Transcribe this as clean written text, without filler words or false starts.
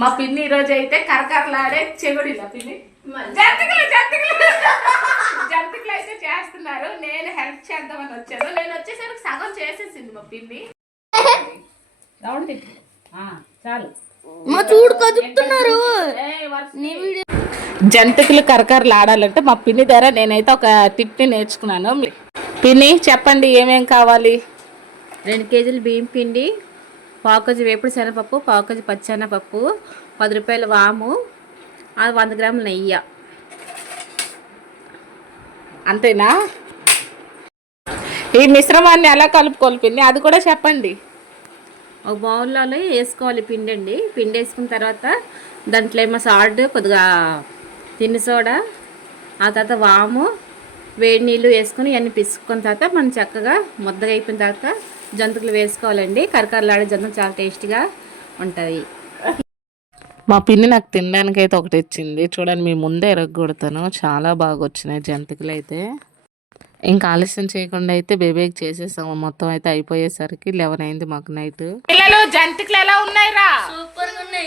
మా పిన్ని ఈ రోజు అయితే కరకరలాడే చెగుడిలా పిన్ని జంతికలు జంతికలు జంతికలు అయితే చేస్తున్నారు. నేను హెల్ప్ చేద్దామని వచ్చాను. నేను వచ్చేసరికి సగం చేసేసింది మా పిన్ని. చాలు చూడు కదుపుతున్నారు. జంతికలు కరకరలు ఆడాలంటే మా పిన్ని దగ్గర నేనైతే ఒక టిప్ని నేర్చుకున్నాను. పిన్ని చెప్పండి ఏమేం కావాలి? 2 కేజీలు బియ్యం పిండి, 1 కేజీ వేపుడు శనగపప్పు, 1 కేజీ పచ్చెనపప్పు, 10 రూపాయల వాము, 100 గ్రాముల నెయ్యి. అంతేనా? ఈ మిశ్రమాన్ని ఎలా కలుపుకోవాలి పిన్ని అది కూడా చెప్పండి. ఒక బౌల్లో వేసుకోవాలి పిండి అండి. పిండి వేసుకున్న తర్వాత దాంట్లో ఏమో సాల్ట్, కొద్దిగా తిన్ని సోడా, ఆ తర్వాత వాము, వేడి నీళ్ళు వేసుకుని ఇవన్నీ పిసుకున్న తర్వాత మనం చక్కగా ముద్దగా అయిపోయిన తర్వాత జంతికలు వేసుకోవాలండి. కరకరలాడే జంతికలు చాలా టేస్టీగా ఉంటాయి. మా పిన్ని నాకు తినడానికి అయితే ఒకటి ఇచ్చింది చూడండి. మీ ముందే ఎరగొడతాను. చాలా బాగా వచ్చినాయి జంతికలు అయితే. ఇంకా ఆలస్యం చేయకుండా అయితే బేబీకి చేసేసాము. మొత్తం అయితే అయిపోయేసరికి 11 అయింది మాకు నైట్. పిల్లలు జంతికలు ఎలా ఉన్నాయి రా? సూపర్గా ఉన్నాయి.